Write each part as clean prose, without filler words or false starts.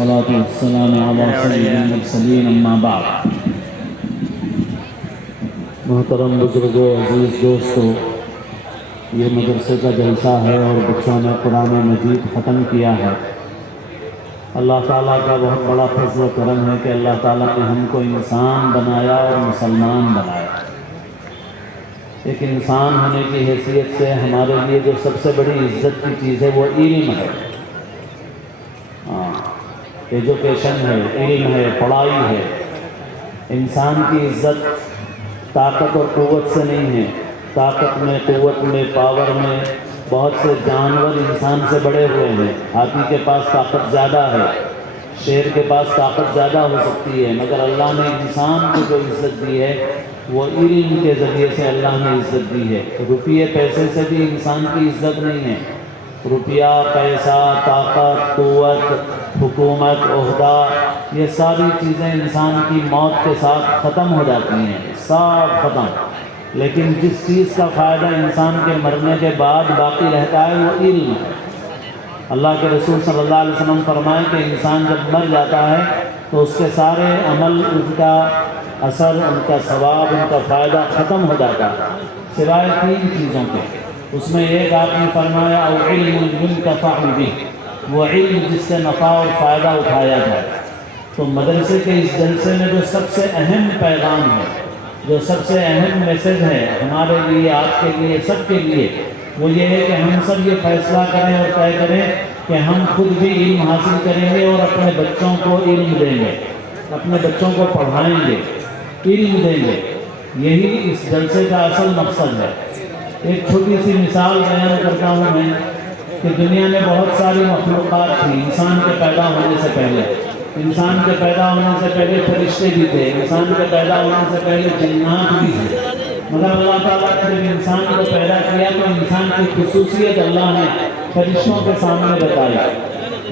والصلاة والسلام على سيد المرسلین اما بعد۔ محترم بزرگوں، عزیز دوستوں، یہ مدرسے کا جلسہ ہے اور بچوں نے قرآن مجید ختم کیا ہے۔ اللہ تعالیٰ کا بہت بڑا فضل و کرم ہے کہ اللہ تعالیٰ نے ہم کو انسان بنایا اور مسلمان بنایا۔ ایک انسان ہونے کی حیثیت سے ہمارے لیے جو سب سے بڑی عزت کی چیز ہے وہ علم ہے۔ ایجوکیشن ہے، علم ہے، پڑھائی ہے۔ انسان کی عزت طاقت اور قوت سے نہیں ہے۔ طاقت میں، قوت میں، پاور میں بہت سے جانور انسان سے بڑے ہوئے ہیں۔ ہاتھی کے پاس طاقت زیادہ ہے، شیر کے پاس طاقت زیادہ ہو سکتی ہے، مگر اللہ نے انسان کو جو عزت دی ہے وہ علم کے ذریعے سے اللہ نے عزت دی ہے۔ روپیے پیسے سے بھی انسان کی عزت نہیں ہے۔ روپیہ، پیسہ، طاقت، قوت، حکومت، عہدہ، یہ ساری چیزیں انسان کی موت کے ساتھ ختم ہو جاتی ہیں، سب ختم۔ لیکن جس چیز کا فائدہ انسان کے مرنے کے بعد باقی رہتا ہے وہ علم ہے۔ اللہ کے رسول صلی اللہ علیہ وسلم فرمائے کہ انسان جب مر جاتا ہے تو اس کے سارے عمل، ان کا اثر، ان کا ثواب، ان کا فائدہ ختم ہو جاتا ہے سوائے 3 چیزوں کے۔ اس میں ایک آپ نے فرمایا او علم ينتفع به، وہ علم جس سے نفع اور فائدہ اٹھایا جائے۔ تو مدرسے کے اس جلسے میں جو سب سے اہم پیغام ہے، جو سب سے اہم میسج ہے ہمارے لیے، آپ کے لیے، سب کے لیے، وہ یہ ہے کہ ہم سب یہ فیصلہ کریں اور طے کریں کہ ہم خود بھی علم حاصل کریں گے اور اپنے بچوں کو علم دیں گے، اپنے بچوں کو پڑھائیں گے، علم دیں گے۔ یہی اس جلسے کا اصل مقصد ہے۔ ایک چھوٹی سی مثال بیان کرتا ہوں میں کہ دنیا میں بہت ساری مخلوقات تھی انسان کے پیدا ہونے سے پہلے۔ انسان کے پیدا ہونے سے پہلے فرشتے بھی تھے، انسان کے پیدا ہونے سے پہلے جنات بھی تھے، مگر اللہ تعالیٰ نے جب انسان کو پیدا کیا تو انسان کی خصوصیت اللہ نے فرشتوں کے سامنے بتائی۔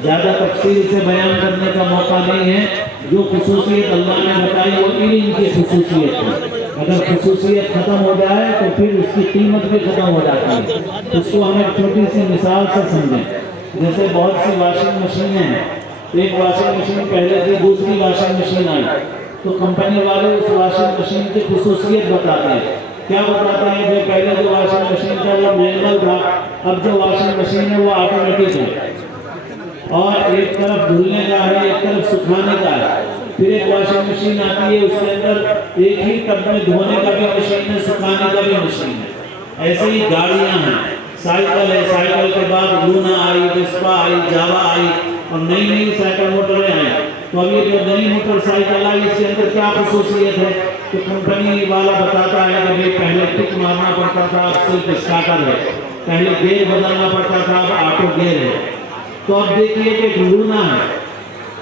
زیادہ تفصیل سے بیان کرنے کا موقع نہیں ہے۔ جو خصوصیت اللہ نے بتائی وہ علم کی خصوصیت ہے۔ اگر خصوصیت ختم ہو جائے تو پھر اس کی قیمت بھی ختم ہو جاتی ہے۔ اس کو ہم ایک چھوٹی سی مثال سے سمجھیں۔ جیسے بہت سی واشنگ مشینیں ہیں، ایک واشنگ مشین پہلے تھی، دوسری واشنگ مشین آئی تو کمپنی والے اس واشنگ مشین کی خصوصیت بتاتے ہیں۔ کیا بتاتا ہے؟ جو پہلے جو واشنگ مشین تھا وہ مینول تھا، اب جو واشنگ مشین ہے وہ آٹومیٹک ہے، اور ایک طرف دھلنے کا ہے، ایک طرف سکھانے کا ہے۔ پھر ایک واشنگ مشین آتی ہے، اس کے اندر ایک ہی ٹب میں دھونے کا بھی مشین ہے، سکھانے کا بھی مشین ہے۔ ایسے ہی گاڑیاں ہیں، سائیکل ہے، سائیکل کے بعد لونا آئی، ویسپا آئی، جاوا آئی، اور نئی نئی سائیکل موٹریں آئیں۔ تو اب یہ جو نئی موٹر سائیکل آئی اس کے اندر کیا خصوصیت ہے کہ کمپنی والا بتاتا ہے کہ پہلے ٹک مارنا پڑتا تھا، اب صرف اسٹارٹر ہے، پہلے گیئر بدلنا پڑتا تھا، اب آٹو گیئر ہے۔ تو اب دیکھیے کہ ایک لونا ہے،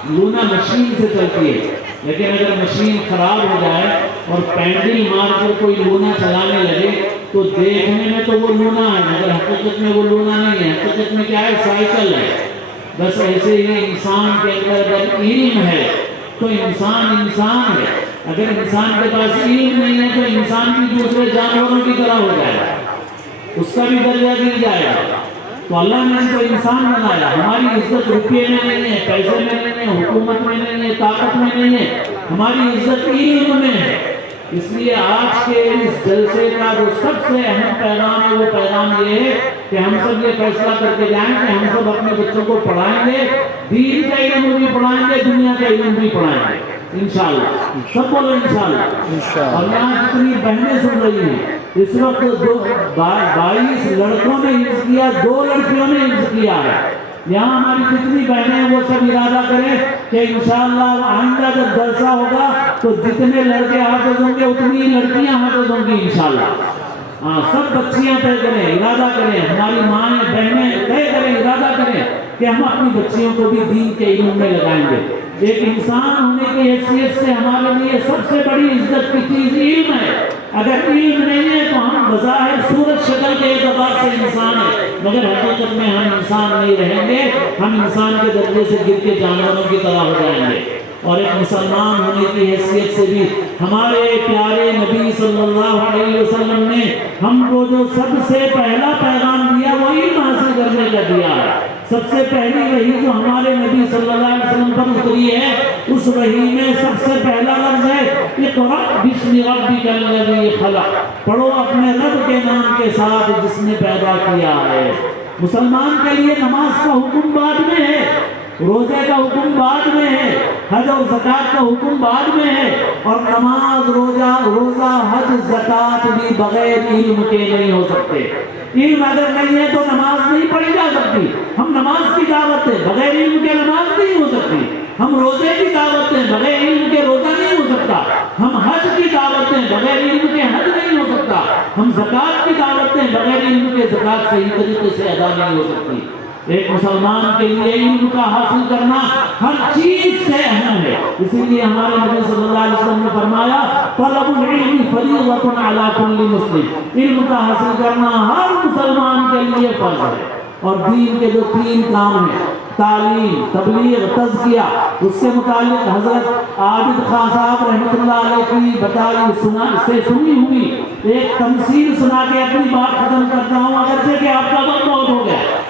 لونا مشین سے چلتی ہے، لیکن اگر مشین خراب ہو جائے اور پینڈل مار کر کوئی لونا چلانے لگے تو دیکھنے میں تو وہ لونا ہے، مگر حقیقت میں وہ لونا نہیں ہے، حقیقت میں کیا ہے؟ سائیکل ہے۔ بس ایسے ہی انسان کے اندر اگر علم ہے تو انسان انسان ہے، اگر انسان کے پاس علم نہیں ہے تو انسان بھی دوسرے جانوروں کی طرح ہو جائے گا، اس کا بھی درجہ گر جائے گا۔ تو اللہ نے ہم کو انسان بنایا۔ ہماری عزت روپیے میں نہیں ہے، پیسے میں نہیں ہے، حکومت میں نہیں ہے، طاقت میں نہیں ہے، ہماری عزت علم میں ہے۔ اس لیے آج کے اس جلسے کا جو سب سے اہم پیغام ہے وہ پیغام یہ ہے کہ ہم سب یہ فیصلہ کر کے جائیں کہ ہم سب اپنے بچوں کو پڑھائیں گے، دین کا علم بھی پڑھائیں گے، دنیا کا علم بھی پڑھائیں گے انشاءاللہ۔ سب بولو انشاءاللہ۔ اور یہاں جتنی بہنیں سن رہی ہیں اس وقت 22 لڑکوں نے حفظ کیا، 2 لڑکیوں نے حفظ کیا ہے۔ یہاں ہماری جتنی بہنیں ہیں وہ سب ارادہ کریں کہ انشاءاللہ آئندہ جب جلسہ ہوگا تو جتنے لڑکے حافظ ہوں گے اتنی ہی لڑکیاں حافظ ہوں گی انشاءاللہ۔ سب بچیاں طے کریں، ارادہ کریں، ہماری مائیں بہنیں طے کریں، ارادہ کریں کہ ہم اپنی بچیوں کو بھی دین کے علم میں لگائیں گے۔ ایک انسان ہونے کی حیثیت سے ہمارے لیے سب سے بڑی عزت کی چیز علم ہے۔ اگر علم نہیں ہے تو ہم بظاہر صورت شکل کے اعتبار سے انسان ہیں، مگر حقیقت میں ہم انسان نہیں رہیں گے، ہم انسان کے درجے سے گر کے جانوروں کی طرح ہو جائیں گے۔ اور ایک مسلمان ہونے کی حیثیت سے بھی ہمارے پیارے نبی صلی اللہ علیہ وسلم نے ہم کو جو سب سے پہلا پیغام دیا وہ علم حاصل کرنے کا دیا ہے۔ سب سے پہلی وحی جو ہمارے نبی صلی اللہ علیہ وسلم پر اتری ہے، اس وحی میں سب سے پہلا لفظ ہے اقرأ بسم ربک الذی خلق، پڑھو اپنے رب کے نام کے ساتھ جس نے پیدا کیا ہے۔ مسلمان کے لیے نماز کا حکم بعد میں ہے، روزے کا حکم بعد میں ہے، حج اور زکوٰۃ کا حکم بعد میں ہے، اور نماز روزہ حج زکوٰۃ بھی بغیر علم کے نہیں ہو سکتے۔ علم اگر نہیں ہے تو نماز نہیں پڑھی جا سکتی۔ ہم نماز کی دعوت دیں، بغیر علم کے نماز نہیں ہو سکتی۔ ہم روزے کی دعوت دیں، بغیر علم کے روزہ نہیں ہو سکتا۔ ہم حج کی دعوت دیں، بغیر علم کے حج نہیں ہو سکتا۔ ہم زکوٰۃ کی دعوت دیں، بغیر علم کے زکوٰۃ صحیح طریقے سے ادا نہیں ہو سکتی۔ ایک مسلمان کے لیے علم کا حاصل کرنا ہر چیز سے اہم ہے۔ اسی لیے ہمارے نبی صلی اللہ علیہ وسلم نے فرمایا طلب العلم فریضۃ علی کل مسلم، علم کا حاصل کرنا ہر مسلمان کے لیے فرض ہے۔ اور دین کے جو 3 کام ہیں، تعلیم، تبلیغ، تزکیہ، اس سے متعلق حضرت عابد خان صاحب رحمۃ اللہ علیہ کی بتائی سنی ہوئی ایک تمثیل سنا کے اپنی بات ختم کرتا ہوں، اگرچہ کہ آپ کا وقت بہت ہو گیا۔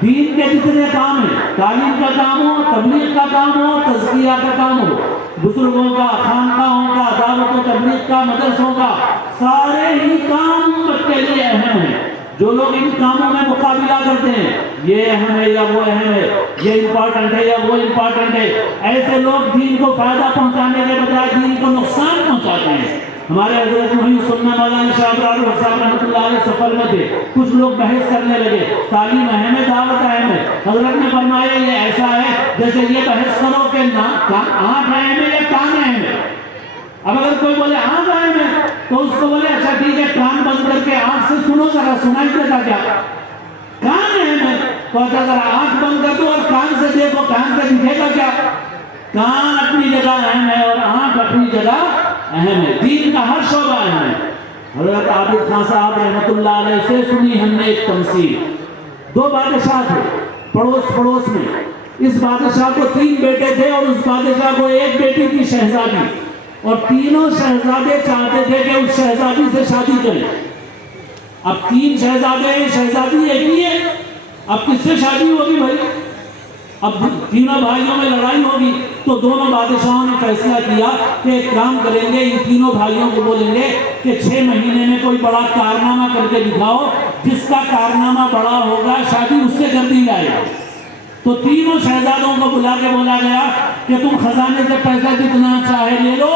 دین کے جتنے کام ہیں، تعلیم کا کام ہو، تبلیغ کا کام ہو، تزکیہ کا کام ہو، بزرگوں کا، خانقاہوں کا، دعوت و تبلیغ کا، مدرسوں کا، سارے ہی کام امت کے لیے اہم ہیں۔ جو لوگ ان کاموں میں مقابلہ کرتے ہیں، یہ اہم ہے یا وہ اہم ہے، یہ امپورٹنٹ ہے یا وہ امپورٹنٹ ہے، ایسے لوگ دین کو فائدہ پہنچانے کے بجائے دین کو نقصان پہنچاتے ہیں۔ ہمارے حضرت محی سننا مولانا شاہ ابرار صاحب رحمۃ اللہ علیہ سفر میں تھے، کچھ لوگ بحث کرنے لگے، تعلیم اہم ہے، دعوت اہم ہے۔ حضرت نے فرمایا یہ ایسا ہے جیسے یہ بحث کرو کہ آنکھ اہم ہے یا کان اہم ہے۔ اب اگر کوئی بولے آنکھ اہم ہے تو اس کو بولے اچھا ٹھیک ہے، کان بند کر کے آنکھ سے سنو، ذرا سنائی دیتا کیا؟ کان اہم ہے تو اچھا ذرا آنکھ بند کر دو اور کان سے دیکھو، کان سے دکھے گا کیا؟ کان اپنی جگہ اہم ہے اور آنکھ اپنی جگہ اہم ہے، دین کا ہر شعبہ اہم ہے۔ حضرت عابد خان صاحب رحمۃ اللہ علیہ سے سنی ہم نے ایک تمثیل۔ 2 بادشاہ تھے پڑوس میں، اس بادشاہ کو 3 بیٹے تھے اور اس بادشاہ کو 1 بیٹی تھی شہزادی، اور تینوں شہزادے چاہتے تھے کہ اس شہزادی سے شادی کریں۔ اب 3 شہزادے ہیں، شہزادی ایک ہی ہے، اب کس سے شادی ہوگی بھائی؟ اب تینوں بھائیوں میں لڑائی ہوگی، تو دونوں بادشاہوں نے فیصلہ کیا کہ ایک کام کریں گے، ان تینوں بھائیوں کو بولیں گے کہ 6 مہینے میں کوئی بڑا کارنامہ کر کے دکھاؤ، جس کا کارنامہ بڑا ہوگا شادی اس سے کر دی جائے گا۔ تو تینوں شہزادوں کو بلا کے بولا گیا کہ تم خزانے سے پیسہ جتنا چاہے لے لو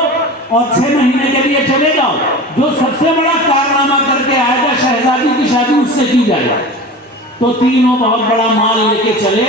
اور 6 مہینے کے لیے چلے جاؤ، جو سب سے بڑا کارنامہ کر کے آئے گا شہزادی کی شادی اس سے کی جائے گا۔ تو تینوں بہت بڑا مال لے کے چلے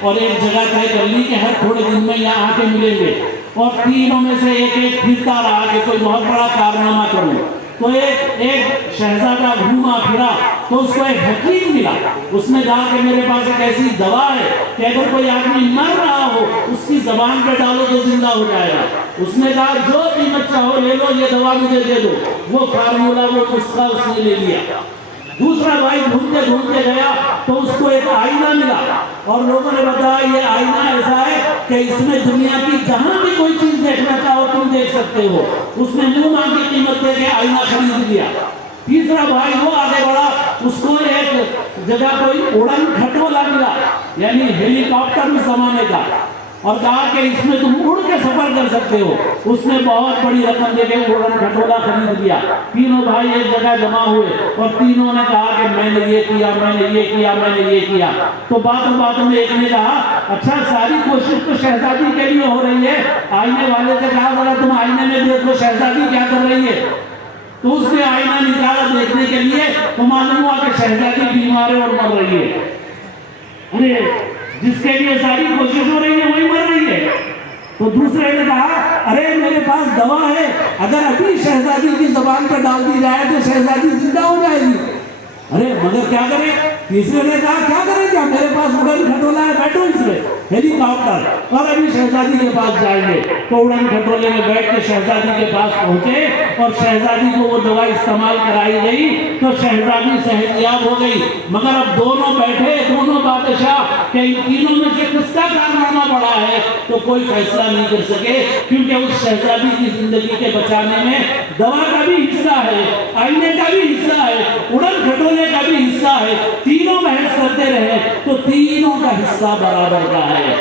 اور ایک جگہ طے کر لی کہ ہر تھوڑے دن میں یہاں آ کے ملیں گے، اور تینوں میں سے ایک پھرتا رہا کہ کوئی بہت بڑا کارنامہ کروں۔ تو ایک شہزادہ گھوما پھرا تو اس کو ایک حکیم ملا، اس نے کہا کہ میرے پاس ایک ایسی دوا ہے کہ اگر کوئی آدمی مر رہا ہو اس کی زبان پہ ڈالو تو زندہ ہو جائے گا۔ اس نے کہا جو قیمت چاہو لے لو، یہ دوا مجھے دے دو۔ وہ فارمولہ، وہ نسخہ اس نے لے لیا۔ دوسرا بھائی ڈھونڈتے گیا تو اس کو ایک آئینہ ملا، اور لوگوں نے بتایا یہ آئینہ ایسا ہے کہ اس میں دنیا کی جہاں بھی کوئی چیز دیکھنا چاہو تم دیکھ سکتے ہو۔ اس نے منہ کی قیمت دے کے آئینہ خرید لیا۔ تیسرا بھائی وہ آگے بڑھا، اس کو ایک جگہ کوئی اڑن کھٹولا ملا، یعنی ہیلی کاپٹر اس زمانے کا، اور کہا کہ اس میں تم اڑ کے سفر کر سکتے ہو۔ اس نے بہت بڑی رقم دے کے اڑن کھٹولا خرید لیا۔ تینوں بھائی ایک جگہ جمع ہوئے اور تینوں نے کہا کہ میں نے یہ کیا، میں نے یہ کیا، میں نے یہ کیا۔ تو باتوں میں ایک نے کہا اچھا ساری کوشش تو شہزادی کے لیے ہو رہی ہے، آئینے والے سے کہا ذرا تم آئینے میں دیکھو شہزادی کیا کر رہی ہے۔ تو اس نے آئینہ نکالا دیکھنے کے لیے، تو معلوم ہوا کہ شہزادی بیمار ہے اور مر رہی ہے۔ ارے جس کے لیے ساری کوشش ہو رہی ہے وہی مر رہی ہے۔ تو دوسرے نے کہا ارے میرے پاس دوا ہے، اگر ابھی شہزادی کی زبان پہ ڈال دی جائے تو شہزادی زندہ ہو جائے گی۔ ارے مگر کیا کریں؟ تیسرے نے کہا کیا کریں کیا، میرے پاس اڑن کھٹولا ہے، بیٹھو اس میں ہیلی کاپٹر، اور ابھی شہزادی کے پاس جائیں گے۔ تو اڑن کھٹولے میں بیٹھ کے شہزادی کے پاس پہنچے اور شہزادی کو وہ دوا استعمال کرائی گئی تو شہزادی صحت یاب ہو گئی۔ مگر اب دونوں بیٹھے، دونوں بادشاہ کہ ان تینوں میں سے کس کا کارنامہ بڑا ہے، تو کوئی فیصلہ نہیں کر سکے، کیونکہ اس شہزادی کی زندگی کے بچانے میں دوا کا بھی حصہ ہے، آئینے کا بھی حصہ ہے، اڑن کھٹولے کا بھی حصہ ہے۔ تینوں بحث کرتے رہے تو تینوں کا حصہ برابر کا ہے۔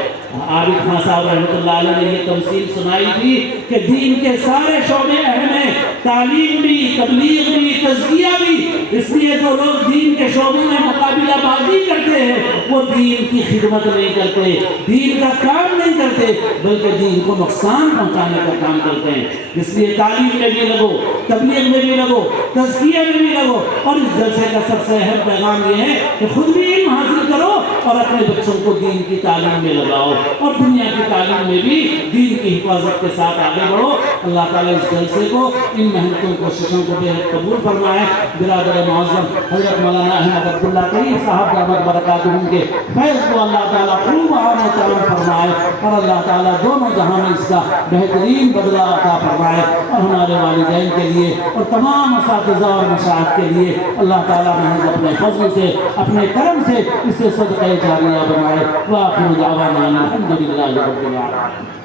عابد خان صاحب رحمۃ اللہ علیہ نے یہ تمثیل سنائی تھی کہ دین کے سارے شعبے اہم ہیں، تعلیم بھی، تبلیغ بھی، تزکیہ بھی۔ اس لیے جو لوگ دین کے شعبے میں مقابلہ بازی کرتے ہیں وہ دین کی خدمت نہیں کرتے، دین کا کام نہیں کرتے، بلکہ دین کو نقصان پہنچانے کا کام کرتے ہیں۔ اس لیے تعلیم میں بھی لگو، تبلیغ میں بھی لگو، تزکیہ میں بھی لگو، اور اس جلسے کا سب سے اہم پیغام یہ ہے کہ خود بھی علم حاصل کرو اور اپنے بچوں کو دین کی تعلیم میں لگاؤ، اور دنیا کی تعلیم میں بھی دین کی حفاظت کے ساتھ آگے بڑھو۔ اللہ تعالیٰ اس جلسے کو، ان محنتوں کوششوں کو بے حد قبول فرمائے۔ برادر معظم حضرت مولانا احمد عبداللہ کریم صاحب دامت برکاتہم کے فیض کو اللہ تعالیٰ خوب عام و تمام فرمائے، اور اللہ تعالیٰ دونوں جہاں میں اس کا بہترین بدلہ عطا فرمائے، اور ہمارے والدین کے لیے اور تمام اساتذہ اور مشاہد کے لیے اللہ تعالیٰ محض اپنے فضل سے، اپنے کرم سے اسے صدقہ جاریہ بنائے۔ وآخر دعوانا الحمدللہ رب العالمین۔